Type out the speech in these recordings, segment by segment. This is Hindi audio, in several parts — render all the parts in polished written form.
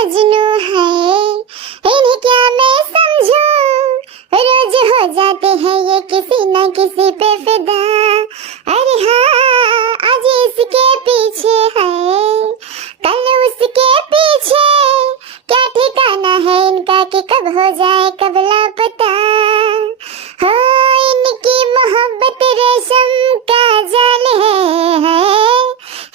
मजनू है, इन्हें क्या मैं समझूं, रोज हो जाते हैं ये किसी न किसी पे फिदा। अरे हाँ, आज इसके पीछे है, कल उसके पीछे, क्या ठिकाना है इनका कि कब हो जाए कब लापता। हो इनकी मोहब्बत रेशम का जाल है,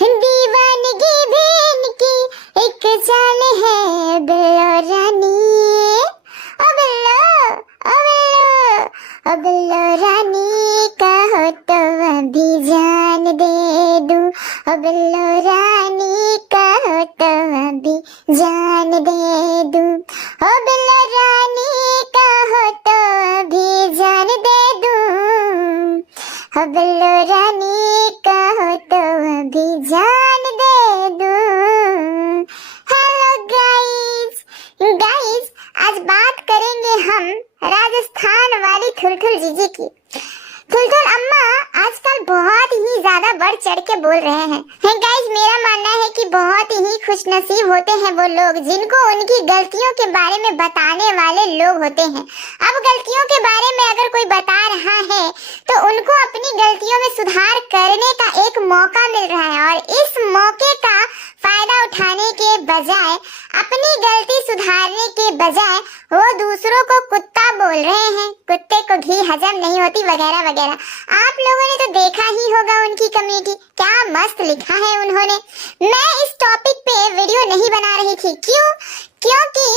दीवानगी भी इनकी एक चाल है। बिल्लो रानी, ओ बिल्लो, ओ बिल्लो, ओ बिल्लो रानी कहो तो अभी जान दे दूं, ओ बिल्लो रानी कहो तो अभी जान दे दूं, ओ बिल्लो रानी कहो तो अभी जान दे दूं, ओ बिल्लो रानी कहो तो अभी जान दे दूं। हेलो गाइस, गाइस आज बात करेंगे हम राजस्थान वाली थुलथुल जीजी की। थुलथुल अम्मा आजकल बहुत ही ज्यादा बढ़ चढ़ के बोल रहे हैं। गाइस मेरा मानना है कि बहुत ही खुशनसीब होते हैं वो लोग जिनको उनकी गलतियों के बारे में बताने वाले लोग होते हैं। अब गलतियों के बारे में अगर कोई बता रहा है तो उनको अपनी गलतियों में सुधार करने का एक मौका मिल रहा है, और इस मौके का फायदा उठाने के बजाय, अपनी गलती सुधारने के बजाय वो दूसरों को कुत्ता बोल रहे हैं। कुत्ते को घी हजम नहीं होती वगैरह वगैरह। आप लोगों ने तो देखा ही होगा उनकी कमेटी, क्या मस्त लिखा है उन्होंने। मैं इस टॉपिक पे वीडियो नहीं बना रही थी, क्यों? क्योंकि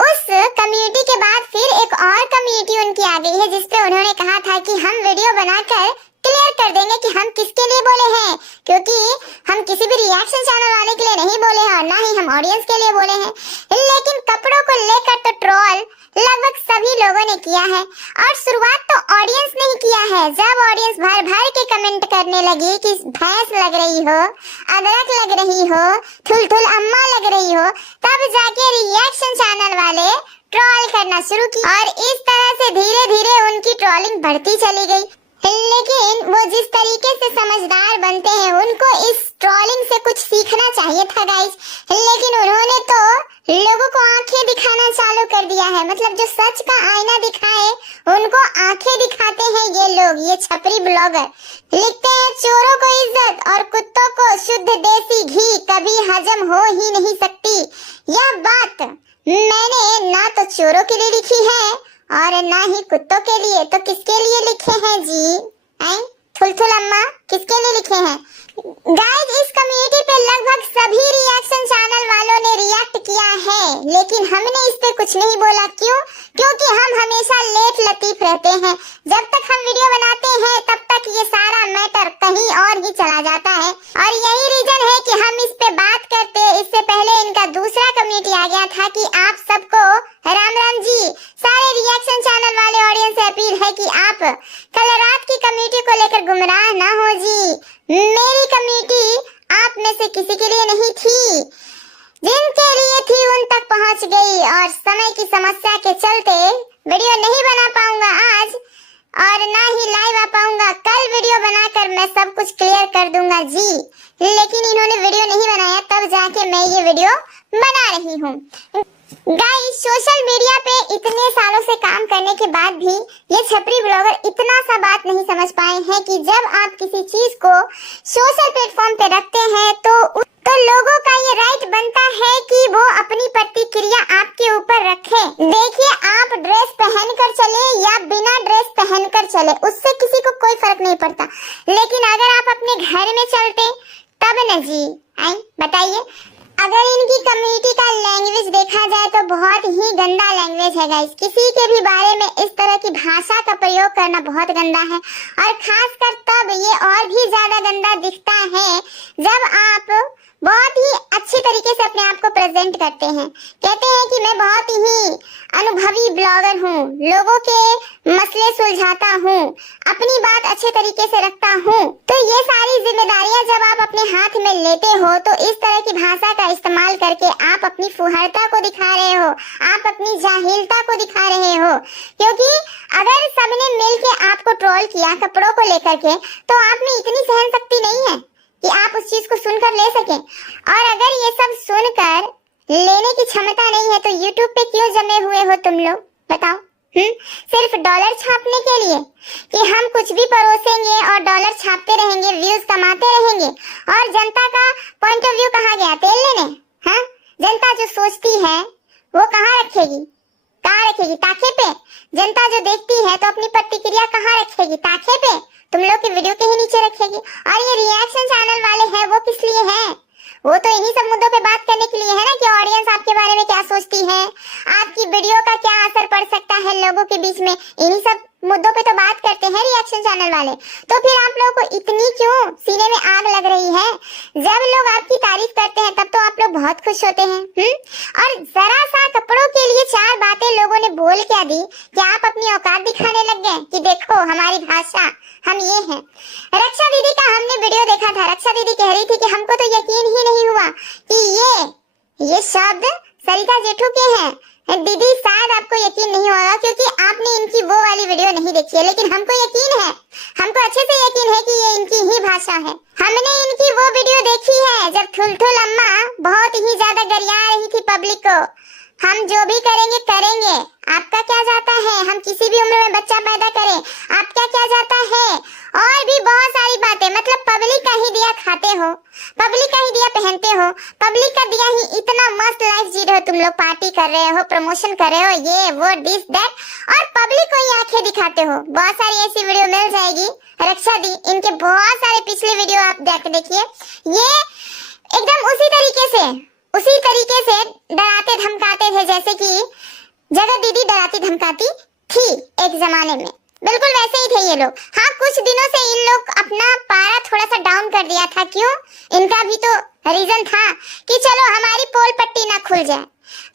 उस कम्युनिटी के बाद फिर एक और कम्युनिटी उनकी आ गई है जिसपे उन्होंने कहा था कि हम वीडियो बनाकर क्लियर कर देंगे कि हम किसके लिए बोले हैं, क्योंकि हम किसी भी रिएक्शन चैनल वाले के लिए नहीं बोले हैं और ना ही हम ऑडियंस के लिए बोले हैं। लेकिन कपड़ों को लेकर तो ट्रोल लगभग सभी लोगों ने किया है, और शुरुआत तो ऑडियंस ने ही किया है। जब ऑडियंस भर भर के कमेंट करने लगी कि भैंस लग रही हो, अदरक लग रही हो, थुलथुल अम्मा लग रही हो, तब जाके रिएक्शन चैनल वाले ट्रोल करना शुरू की, और इस तरह से धीरे धीरे उनकी ट्रोलिंग बढ़ती चली गई। लेकिन वो जिस तरीके से समझदार बनते हैं उनको इस ट्रोलिंग से कुछ सीखना चाहिए था गाइस। लेकिन उन्होंने तो लोगों को आंखें दिखाना चालू कर दिया है, मतलब जो सच का आईना दिखाए उनको आंखें दिखाते हैं ये लोग, ये छपरी ब्लॉगर। लिखते हैं चोरों को इज्जत और कुत्तों को शुद्ध देसी घी कभी हजम हो ही नहीं सकती। यह बात मैंने ना तो चोरों के लिए लिखी है और ना ही कुत्तों के लिए, तो किसके लिए लिखे हैं जी? थुलथुल अम्मा किसके लिए लिखे हैं? गाइस इस कम्युनिटी पे लगभग सभी रिएक्शन चैनल वालों ने रिएक्ट किया है, लेकिन हमने इस पे कुछ नहीं बोला। क्यों? क्योंकि हम हमेशा लेट लतीफ रहते हैं। जब तक हम वीडियो बनाते हैं तब तक ये सारा मैटर कहीं और ही चला जाता है, और यही रीजन है कि हम इस पे बात करते। इससे पहले इनका दूसरा कम्युनिटी आ गया था कि आप सबको राम राम जी। सारे रिएक्शन चैनल वाले ऑडियंस से अपील है कि आप कल रात की कम्युनिटी को लेकर गुमराह ना हो जी। मेरी कम्युनिटी आप में से किसी के लिए नहीं थी, जिनके लिए थी उन तक पहुंच गई, और समय की समस्या के चलते वीडियो नहीं बना पाऊंगा आज, और ना ही लाइव आ पाऊंगा। कल वीडियो बनाकर मैं सब कुछ क्लियर कर दूंगा जी। लेकिन इन्होंने वीडियो नहीं बनाया, तब जाके मैं ये वीडियो बना रही हूँ। गाइस सोशल मीडिया पे इतने सालों से काम करने के बाद भी ये छपरी ब्लॉगर इतना सा बात नहीं समझ पाए हैं कि जब आप किसी चीज को सोशल प्लेटफॉर्म पे रखते हैं तो लोगों का ये राइट बनता है कि वो अपनी प्रतिक्रिया आपके ऊपर रखें। देखिए आप ड्रेस पहनकर चले या बिना ड्रेस पहनकर चले, उससे किसी को कोई फर्क नहीं पड़ता। लेकिन अगर आप अपने घर में चलते तब न जी, बताइए। अगर इनकी कम्युनिटी का लैंग्वेज देखा जाए तो बहुत ही गंदा लैंग्वेज है गाइस। किसी के भी बारे में इस तरह की भाषा का प्रयोग करना बहुत गंदा है, और खासकर तब ये और भी ज्यादा गंदा दिखता है जब आप बहुत ही अच्छी तरीके से अपने आप को प्रेजेंट करते हैं। कहते हैं कि मैं बहुत ही अनुभवी ब्लॉगर हूँ, लोगों के मसले सुलझाता हूँ, अपनी बात अच्छे तरीके से रखता हूँ। तो ये सारी जिम्मेदारियां जब आप अपने हाथ में लेते हो तो इस तरह की भाषा का इस्तेमाल करके आप अपनी फुहरता को दिखा रहे हो, आप अपनी जाहिलता को दिखा रहे हो। क्योंकि अगर सबने मिलके आपको ट्रोल किया कपड़ों को लेकर के, तो आप में इतनी सहन शक्ति नहीं है कि आप उस चीज को सुनकर ले सकें। और अगर ये सब सुनकर लेने की क्षमता नहीं है तो यूट्यूब पे क्यों जमे हुए हो तुम लोग, बताओ। सिर्फ डॉलर छापने के लिए कि हम कुछ भी परोसेंगे और डॉलर छापते रहेंगे, व्यूज कमाते रहेंगे। और जनता का पॉइंट ऑफ व्यू कहाँ गया, तेल लेने? हाँ, जनता जो सोचती है वो कहाँ रखेगी, कहाँ रखेगी, ताखे पे? जनता जो देखती है तो अपनी प्रतिक्रिया कहाँ रखेगी, ताखे पे? तुम लोग की वीडियो के ही नीचे रखेगी। और ये रिएक्शन चैनल वाले हैं वो किस लिए हैं? वो तो इन्हीं सब मुद्दों पे बात करने के लिए है ना, कि ऑडियंस आपके बारे में क्या सोचती है, आपकी वीडियो का क्या असर पड़ सकता है लोगों के बीच में, इन्हीं सब मुद्दों पे तो बात करते हैं रिएक्शन चैनल वाले। तो फिर आप लोगों को इतनी क्यों सीने में आग लग रही है? जब लोग आपकी तारीफ करते हैं तब तो आप लोग बहुत खुश होते हैं। और जरा सा कपड़ों के लिए 4 बातें लोगों ने बोल क्या दी कि आप अपनी औकात दिखाने लग गए कि देखो हमारी भाषा, हम ये हैं। रक्षा दीदी का हमने वीडियो देखा था, रक्षा दीदी कह रही थी कि हमको तो यकीन ही नहीं हुआ कि ये शब्द सरिता जेठू के हैं। दीदी शायद आपको यकीन नहीं होगा क्योंकि आपने इनकी वो वाली वीडियो नहीं देखी है, लेकिन हमको यकीन है, हमको अच्छे से यकीन है कि ये इनकी ही भाषा है। हमने इनकी वो वीडियो देखी है जब थुलथुल अम्मा बहुत ही ज्यादा गरिया रही थी पब्लिक को, हम जो भी करेंगे करेंगे, आपका क्या जाता है, हम किसी भी उम्र में बच्चा पैदा करें, आपका क्या जाता है, और भी बहुत सारी बातें। मतलब पब्लिक का ही दिया खाते हो, पब्लिक का ही दिया पहनते हो, पब्लिक का दिया ही इतना मस्त लाइफ जी रहे हो तुम लोग, पार्टी कर रहे हो, प्रमोशन कर रहे हो, ये वो दिस दैट, और पब्लिक को ही आंखें दिखाते हो। बहुत सारी ऐसी वीडियो मिल जाएगी रक्षा दी, इनके बहुत सारे पिछले वीडियो आप देखिए, ये एकदम उसी तरीके से डराते धमकाते थे जैसे कि जगत दीदी डराती धमकाती थी एक जमाने में, बिल्कुल वैसे ही थे ये लोग। हाँ, कुछ दिनों से इन लोग अपना पारा थोड़ा सा डाउन कर दिया था। क्यों? इनका भी तो रीजन था कि चलो हमारी पोल पट्टी ना खुल जाए,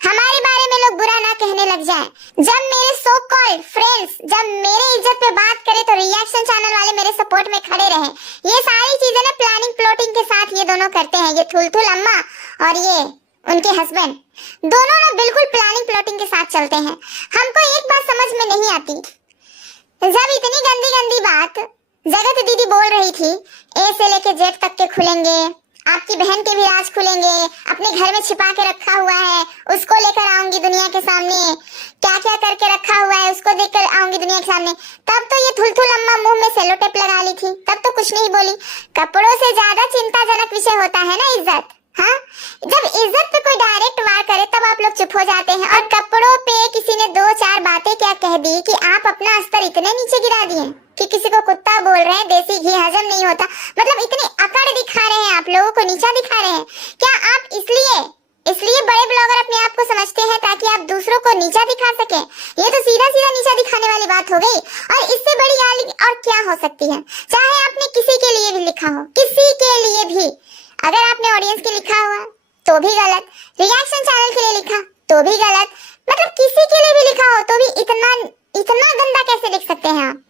हमारे बारे में लोग बुरा ना कहने लग जाए। जब मेरे सो कॉल्ड फ्रेंड्स जब मेरे इज्जत पे बात करे तो रिएक्शन चैनल वाले मेरे सपोर्ट में खड़े रहे। ये सारी चीजें ना प्लानिंग प्लॉटिंग के साथ ये दोनों करते हैं, ये थुलथुल अम्मा और ये उनके हस्बैंड, दोनों ना बिल्कुल प्लानिंग प्लॉटिंग के साथ चलते हैं। हमको एक बात समझ में नहीं आती, जब इतनी गंदी गंदी बात जगत दीदी बोल रही थी, ए से लेके जेड तक के खुलेंगे, आपकी बहन के भी राज खुलेंगे, अपने घर में छिपा के रखा हुआ है उसको लेकर आऊंगी दुनिया के सामने, क्या क्या करके रखा हुआ है उसको देखकर आऊंगी दुनिया के सामने, तब तो ये थुलथुल अम्मा मुंह में सेलो टेप लगा ली थी, तब तो कुछ नहीं बोली। कपड़ों से ज्यादा चिंताजनक विषय होता है ना इज्जत। हाँ, जब इज्जत पे कोई डायरेक्ट वार करे तब आप लोग चुप हो जाते हैं, और कपड़ों पे किसी ने 2-4 बातें क्या कह दी कि आप अपना स्तर इतने नीचे गिरा दिए कि किसी को कुत्ता बोल रहे हैं, देसी घी हजम नहीं होता, मतलब इतनी अकड़ दिखा रहे हैं, आप लोगों को नीचा दिखा रहे हैं। क्या आप इसलिए बड़े ब्लॉगर अपने आप को समझते हैं ताकि आप दूसरों को नीचा दिखा सके? ये तो सीधा सीधा नीचा दिखाने वाली बात हो गई, और इससे बड़ी गाली और क्या हो सकती है? चाहे आपने किसी के लिए भी लिखा हो, किसी के लिए भी, अगर आपने ऑडियंस के लिखा हुआ तो भी गलत, रिएक्शन चैनल के लिए लिखा तो भी गलत, मतलब किसी के लिए भी लिखा हो तो भी इतना गंदा कैसे लिख सकते हैं आप?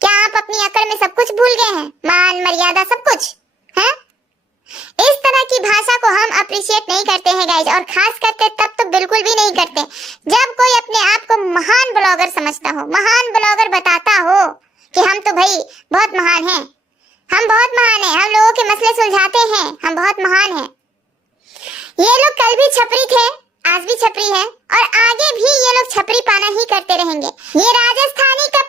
क्या आप अपनी अकड़ में सब कुछ भूल गए हैं, मान मर्यादा सब कुछ है? इस तरह की भाषा को हम अप्रिशिएट नहीं करते हैं गाइज, और खास करके तब तो बिल्कुल भी नहीं करते जब कोई अपने आप को महान ब्लॉगर समझता हो, महान ब्लॉगर बताता हो कि हम तो भाई बहुत महान हैं, हम बहुत महान हैं, हम लोगों के मसले सुलझाते हैं, हम बहुत महान हैं। ये लोग कल भी छपरी थे, आज भी छपरी है, और आगे भी ये लोग छपरी पाना ही करते रहेंगे। ये राजस्थानी कपल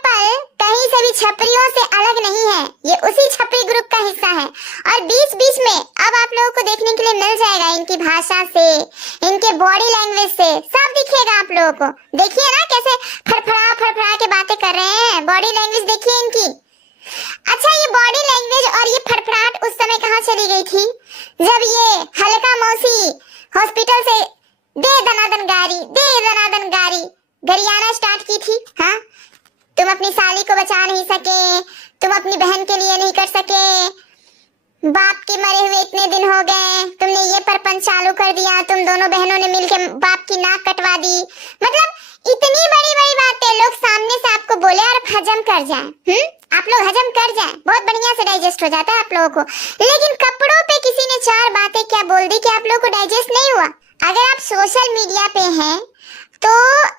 कहीं से भी छपरियों से अलग नहीं है, ये उसी छपरी ग्रुप का हिस्सा है। और बीच बीच में अब आप लोगों को देखने के लिए मिल जाएगा, इनकी भाषा से, इनके बॉडी लैंग्वेज से सब दिखेगा आप लोगों को। देखिए ना कैसे फड़फड़ा के बातें कर रहे हैं, बॉडी लैंग्वेज देखिए इनकी। अच्छा, ये बॉडी लैंग्वेज और ये फड़फड़ाहट उस समय कहाँ चली गई थी जब ये हल्का मौसी हॉस्पिटल से दे दनादन गारी गरियाना स्टार्ट की थी। हाँ, तुम अपनी साली को बचा नहीं सके, तुम अपनी बहन के लिए नहीं कर सके, बाप के मरे हुए इतने दिन हो गए, तुमने ये परपंच चालू कर दिया, तुम दोनों बहनों ने मिलकर बाप की नाक कटवा दी। मतलब इतनी बड़ी बड़ी बातें लोग सामने से आपको बोले और हजम कर जाए, आप लोग हजम कर जाए, बहुत बढ़िया से डाइजेस्ट हो जाता है आप लोगों को। लेकिन कपड़ों पे किसी ने 4 बातें क्या बोल दी कि आप लोगों को डाइजेस्ट नहीं हुआ? अगर आप सोशल मीडिया पे हैं तो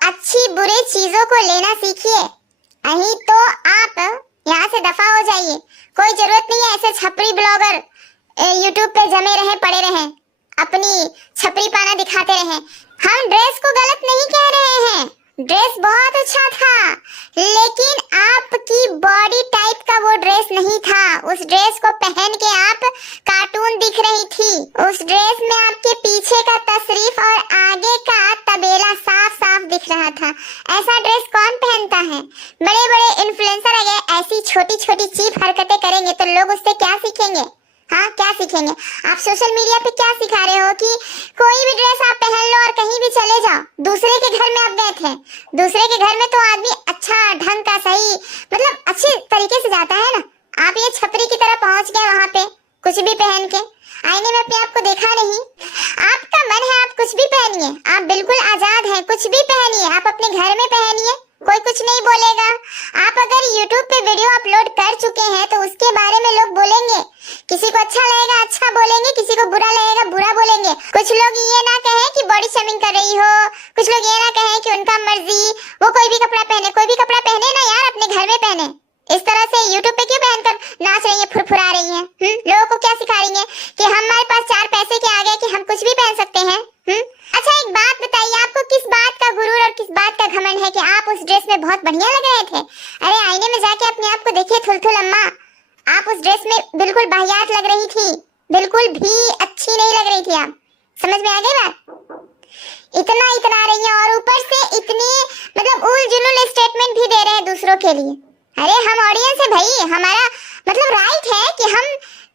अच्छी बुरे चीजों को लेना सीखिए, नहीं तो आप यहाँ से दफा हो जाइए। कोई जरूरत नहीं है ऐसे छपरी ब्लॉगर यूट्यूब पे जमे रहे पड़े रहे, अपनी छपरी पाना दिखाते रहे। हम ड्रेस को गलत नहीं कह रहे हैं, ड्रेस बहुत अच्छा था, लेकिन आपकी बॉडी टाइप का वो ड्रेस नहीं था। उस ड्रेस को पहन के आप कार्टून दिख रही थी। उस ड्रेस में आपके पीछे का तशरीफ और आगे का तबेला साफ साफ दिख रहा था। ऐसा ड्रेस कौन पहनता है? बड़े बड़े इन्फ्लुएंसर अगर ऐसी छोटी छोटी चीप हरकतें करेंगे तो लोग उससे क्या सीखेंगे? हाँ, क्या सीखेंगे? आप सोशल मीडिया पे क्या सिखा रहे हो कि कोई भी ड्रेस आप पहन लो और कहीं भी चले जाओ। दूसरे के घर में आप गए थे, दूसरे के घर में तो आदमी अच्छा ढंग का सही मतलब अच्छे तरीके से जाता है ना। आप ये छपरी की तरह पहुंच गए वहां पे कुछ भी पहन के। आईने में अपने आप को देखा नहीं? आपका मन है आप कुछ भी पहनिए, आप बिल्कुल आजाद हैं, कुछ भी पहनिए, आप अपने घर में पहनिए, कोई कुछ नहीं बोलेगा। आप अगर YouTube पे वीडियो अपलोड कर चुके हैं तो उसके बारे में लोग बोलेंगे, किसी को अच्छा लगेगा अच्छा बोलेंगे, किसी को बुरा लगेगा बुरा बोलेंगे। कुछ लोग ये ना कहें कि बॉडी शेमिंग कर रही हो, कुछ लोग ये ना कहें कि उनका मर्जी, वो कोई भी कपड़ा पहने, कोई भी कपड़ा पहने ना यार, अपने घर में पहने। इस तरह से YouTube पे क्यों पहनकर नाच रही है, फुरफुरा रही है? लोगों को क्या सिखा रही है कि हमारे पास चार पैसे के आ गए कि हम कुछ भी पहन सकते हैं? अच्छा एक बात बताइए, आपको किस बात का गुरूर और किस बात का घमंड है कि आप उस ड्रेस में बहुत बढ़िया लग रहे थे? अरे आईने में जाके अपने आप को देखिए थुलथुल अम्मा, आप उस ड्रेस में बिल्कुल वाहियात लग रही थी, बिल्कुल भी अच्छी नहीं लग रही थी आप। समझ में आ गई बात? इतना इतना रही है और ऊपर से इतनी मतलब उल जुलूल स्टेटमेंट भी दे रहे हैं दूसरों के लिए। अरे हम ऑडियंस है भाई, हमारा मतलब राइट है कि हम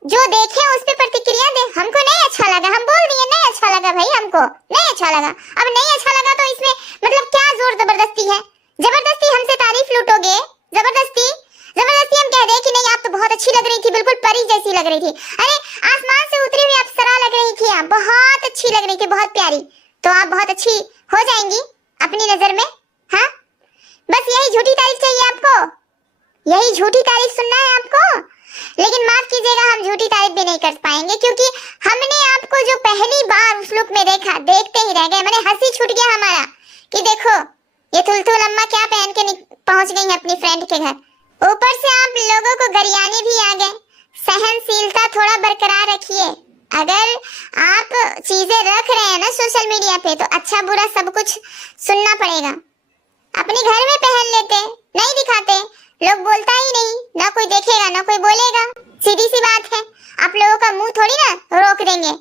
जो देखें उस पे प्रतिक्रिया दे। हमको नहीं अच्छा लगा हम बोल दिए नहीं अच्छा लगा भाई, हमको नहीं अच्छा लगा। अब नहीं अच्छा लगा तो इसमें मतलब क्या जोर जबरदस्ती है? जबरदस्ती हमसे तारीफ लूटोगे? जबरदस्ती जबरदस्ती हम कह दें कि नहीं आप तो बहुत अच्छी लग रही थी, बिल्कुल परी जैसी लग रही थी। अरे आसमान से उतरी हुई अप्सरा लग रही थी, आप बहुत अच्छी लग रही थी, बहुत प्यारी। तो आप बहुत अच्छी हो जाएंगी अपनी नजर में? हाँ, बस यही झूठी तारीफ चाहिए आपको, यही झूठी तारीफ सुनना है आपको। लेकिन माफ कीजिएगा, हम झूठी तारीफ भी नहीं कर पाएंगे क्योंकि हमने आपको जो पहली बार उस लुक में देखा, देखते ही रह गए, मैंने हंसी छूट गया हमारा कि देखो ये थुलथुल अम्मा क्या पहन के पहुंच गई अपनी फ्रेंड के घर। ऊपर से आप लोगों को गरियाने भी आ गए। सहनशीलता थोड़ा बरकरार रखिए। अगर आप चीजें रख रहे हैं ना सोशल मीडिया पे तो अच्छा बुरा सब कुछ सुनना पड़ेगा। अपने घर में पहन लेते, नहीं दिखाते, लोग बोलता ही नहीं, ना कोई देखेगा ना कोई बोलेगा। सीधी सी बात है, आप लोगों का मुंह थोड़ी ना रोक देंगे।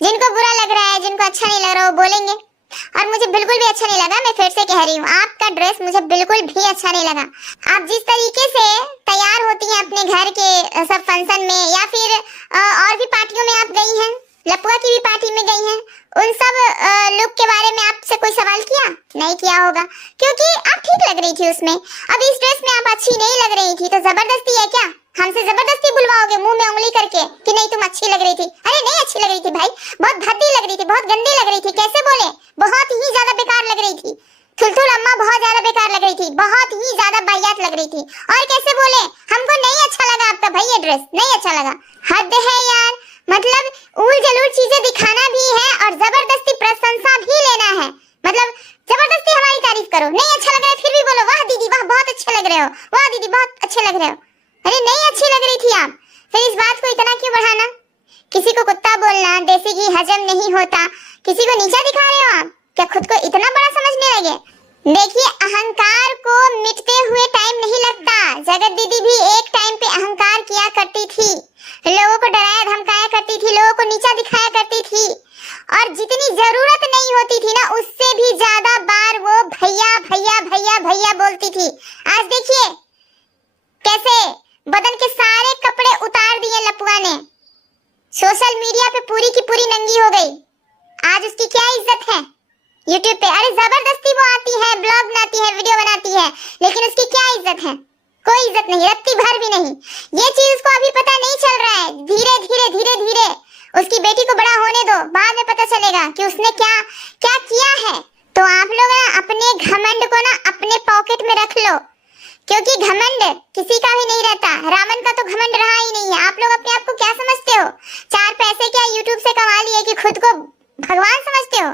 जिनको बुरा लग रहा है, जिनको अच्छा नहीं लग रहा वो बोलेंगे। और मुझे बिल्कुल भी अच्छा नहीं लगा, मैं फिर से कह रही हूँ, आपका ड्रेस मुझे बिल्कुल भी अच्छा नहीं लगा। आप जिस तरीके से तैयार होती हैं अपने घर के सब फंक्शन में या फिर और भी पार्टियों में आप गई हैं, लपुआ की भी पार्टी में गई हैं, उन सब लुक के बारे में आपसे कोई सवाल किया? नहीं किया होगा क्योंकि आप ठीक लग रही थी उसमें। अब इस ड्रेस में आप अच्छी नहीं लग रही थी तो जबरदस्ती है क्या? हमसे जबरदस्ती बुलवाओगे मुंह में उंगली करके कि नहीं तुम अच्छी लग रही थी? अरे नहीं अच्छी लग रही थी भाई, बहुत भद्दी लग रही थी, बहुत गंदी लग रही थी। कैसे बोले? बहुत ही ज्यादा बेकार लग रही थी। थुलथुल अम्मा बहुत ज्यादा बेकार लग रही थी, बहुत ही ज्यादा वाहियात लग रही थी। और कैसे बोले हमको नहीं अच्छा लगा आपका भाई ये ड्रेस, नहीं अच्छा लगा। हद है यार, मतलब उल जलूल चीजें दिखाना भी है और जबरदस्ती प्रशंसा भी लेना है। मतलब जबरदस्ती हमारी तारीफ करो, नहीं अच्छा लग रहा है फिर भी बोलो वाह दीदी वाह बहुत अच्छे लग रहे हो, वाह दीदी बहुत अच्छे लग रहे हो। अरे नहीं अच्छी लग रही थी आप, फिर इस बात को इतना क्यों बढ़ाना? किसी को कुत्ता बोलना, देसी घी हजम नहीं होता, किसी को नीचा दिखा रहे हो आप? क्या खुद को इतना बड़ा समझने लगे? देखिए अहंकार को मिटते हुए टाइम नहीं लगता। जगत दीदी भी एक टाइम पे अहंकार किया करती थी, लोगों को डराया धमकाया करती थी, लोगों को नीचा दिखाया करती थी और जितनी जरूरत नहीं होती थी ना उससे भी ज्यादा बार वो भैया भैया भैया भैया बोलती थी। आज देखिए कैसे बदन के सारे कपड़े उतार दिए लपुआ ने, सोशल मीडिया पे पूरी की पूरी नंगी हो गई। आज उसकी क्या इज्जत है YouTube पे? अरे जबरदस्ती वो आती है, ब्लॉग बनाती है, वीडियो बनाती है, लेकिन उसकी क्या इज्जत है? कोई इज्जत नहीं, रत्ती भर भी नहीं। ये चीज उसको अभी पता नहीं चल रहा है, धीरे धीरे धीरे धीरे उसकी बेटी को बड़ा होने दो, बाद में पता चलेगा कि उसने क्या क्या किया है। तो आप लोग ना अपने घमंड को ना अपने पॉकेट में रख लो क्योंकि घमंड किसी का भी नहीं रहता। रावण का तो घमंड रहा ही नहीं है। आप लोग अपने आप को क्या समझते हो? चार पैसे क्या YouTube से कमा लिए कि खुद को भगवान समझते हो?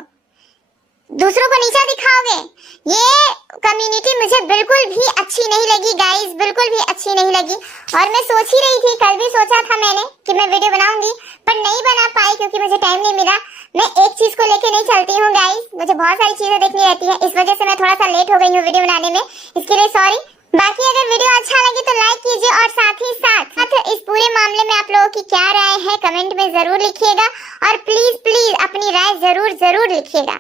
दूसरों को नीचा दिखाओगे। ये कम्युनिटी मुझे बिल्कुल भी अच्छी नहीं लगी गाइस, बिल्कुल भी अच्छी नहीं लगी। और मैं सोच ही रही थी, कल भी सोचा था मैंने कि मैं वीडियो बनाऊंगी, पर नहीं बना पाई क्योंकि मुझे टाइम नहीं मिला। मैं एक चीज को लेके नहीं चलती हूँ गाइस, मुझे बहुत सारी चीजें देखनी रहती है, इस वजह से मैं थोड़ा सा लेट हो गई हूँ वीडियो बनाने में, इसके लिए सॉरी। बाकी अगर वीडियो अच्छा लगे तो लाइक कीजिए और साथ ही साथ इस पूरे मामले में आप लोगों की क्या राय है कमेंट में जरूर लिखिएगा और प्लीज अपनी राय जरूर लिखिएगा।